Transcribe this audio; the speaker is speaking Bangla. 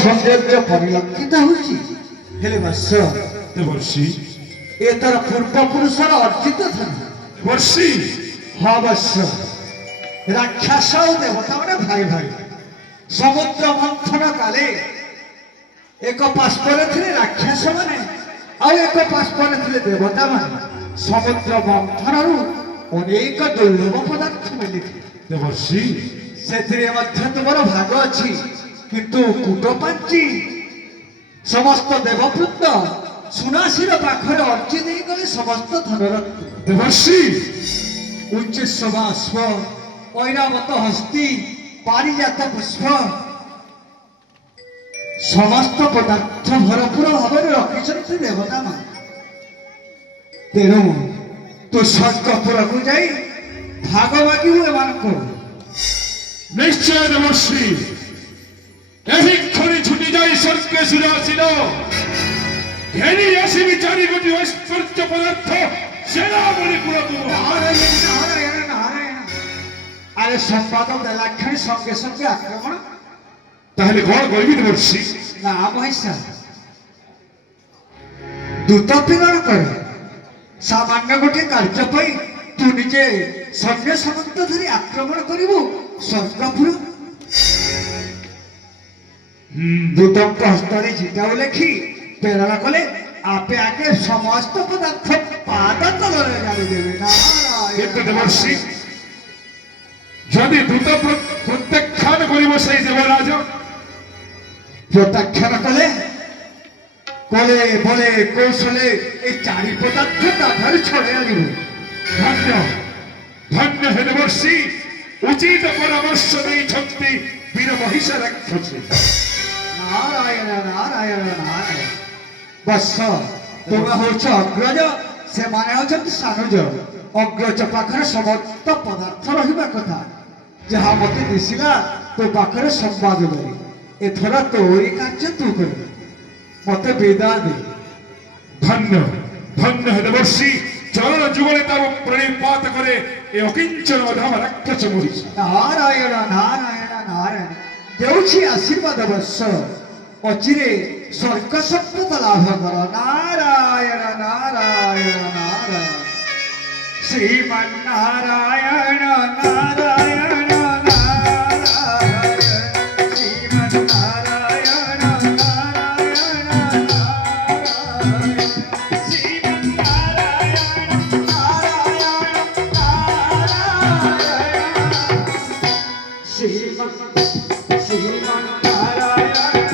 ସୌନ୍ଦର୍ଯ୍ୟ ପରିଲକ୍ଷିତ ହେଉଛି। ହେଲେ ବତ୍ସ ଦେବର୍ଷି ଏ ତାର ପୂର୍ବପୁରୁଷର ଅର୍ଜିତ ଧନ। ବର୍ଷି ହଁ ବତ୍ସ, ରାକ୍ଷସ ଆଉ ଦେବତା ମାନେ ଭାଇ ଭାଇ। ସମୁଦ୍ର ମନ୍ଥନ କାଳେ ଏକ ପାର୍ଶ୍ୱରେ ଥିଲେ ରାକ୍ଷସ ମାନେ ଆଉ ଏକ ପାର୍ଶ୍ୱରେ ଥିଲେ ଦେବତା ମାନେ। ସମୁଦ୍ର ମନ୍ଥନରୁ ଅନେକ ଦୁର୍ଲଭ ପଦାର୍ଥ ମିଳିଥିଲା। ଦେବର୍ଷି ସେଥିରେ ମଧ୍ୟ ତୁମର ଭାଗ ଅଛି। କିନ୍ତୁ କୂଟପାଞ୍ଚି ସମସ୍ତ ଦେବବୃନ୍ଦ ସୁନାସିର ପାଖରେ ଅର୍ଜି ଦେଇଗଲେ ସମସ୍ତ ଧନରତ୍ନ। ଦେବର୍ଷି ଉଚ୍ଚସ୍ୱ ବାଷ୍ପ, ଐରାବତ ହସ୍ତି, ପାରିଜାତ ପୁଷ୍ପ ସମସ୍ତ ପଦାର୍ଥ ଭରପୁର ଭାବରେ ରଖିଛନ୍ତି ଦେବତା ମାନେ। ତେଣୁ ତୁ ସ୍ୱର୍ଗପୁରକୁ ଯାଇ ଭାଗ ମାଗିବୁ ଏମାନଙ୍କୁ। ନିଶ୍ଚୟ ଦେବର୍ଷି ଏହି କ୍ଷଣି ଛୁଟି ଯାଇ ସ୍ୱର୍ଗ ଶିର ଘେନି ଆସିବି ଚାରି ଗୋଟି ଐଶ୍ୱର୍ଯ୍ୟ ପଦାର୍ଥ ସେନାମଣି କୁଳକୁ। ନାରାୟଣ ନାରାୟଣ ନାରାୟଣ। ଆରେ ସମ୍ବାଦ ଦେଲା କ୍ଷଣି ସଙ୍ଗେ ସଙ୍ଗେ ଆକ୍ରମଣ। ତାହେଲେ କଣ କରିବି ଦେବର୍ଷି? ନା ମହିଷା, ଦୂତ ପ୍ରେରଣ କରେ। ସାମାନ୍ୟ ଗୋଟିଏ କାର୍ଯ୍ୟ ପାଇଁ ତୁ ନିଜେ ସୈନ୍ୟ ସାମନ୍ତ ଧରି ଆକ୍ରମଣ କରିବୁ ସ୍ୱର୍ଗପୁର। ଦୂତଙ୍କ ହସ୍ତରେ ଚିଠାଉ ଲେଖି ପ୍ରେରଣ କଲେ ଆପେ ଆଗେ ସମସ୍ତ ପଦାର୍ଥ ପାଦ ତଳରେ ଜାଣିଦେବେ। କିନ୍ତୁ ଦେବର୍ଷି ଯଦି ଦୂତ ପ୍ରତ୍ୟାଖ୍ୟାନ କରିବ ସେଇ ଦେବରାଜ? প্রত্যাখ্যান কলে কলে বলে কৌশলে এই চারি পদার্থ তাঠাରୁ ছড়াই আনিব। ধন্য ধন্য হে দেবর্ষি, উচিত পরামর্শ ଦେଇଛନ୍ତି বীর মহিষ রাক্ষসী। নারায়ণ নারায়ণ নারায়ণ। বৎস, তুমি হচ্ছ অগ্রজ, ସେମାନେ ହଉଛନ୍ତି ସାନୁଜ। ଅଗ୍ରଜ ପାଖରେ ସମସ୍ତ ପଦାର୍ଥ ରହିବା କଥା। ଯାହା ମତେ ଦିଶିଲା ତୋ ପାଖରେ ସମ୍ବାଦ ଦେଲି। ଏଥର ତୋରି କାର୍ଯ୍ୟ ତୁ କରିବୁ। ମତେ ବିଦାୟ ଦେ। ধন্য ধন্য হে দেবর্ষি, চরণ যুগলে তার প্রণিপাত করে এ অকিঞ্চন অধম রাক্ষস মহিষ। নারায়ণ নারায়ণ নারায়ণ। দেଉଛି আশীর্বাদ বৎস। অচিরে স্বর্গ সম্পদ লাভ কর। নারায়ণ নারায়ণ নারায়ণ। শ্রীমান নারায়ণ নারায়ণ নারায়ণ। শ্রীমান নারায়ণ নারায়ণ নারায়ণ। শ্রীমান নারায়ণ নারায়ণ নারায়ণ। শ্রীমান নারায়ণ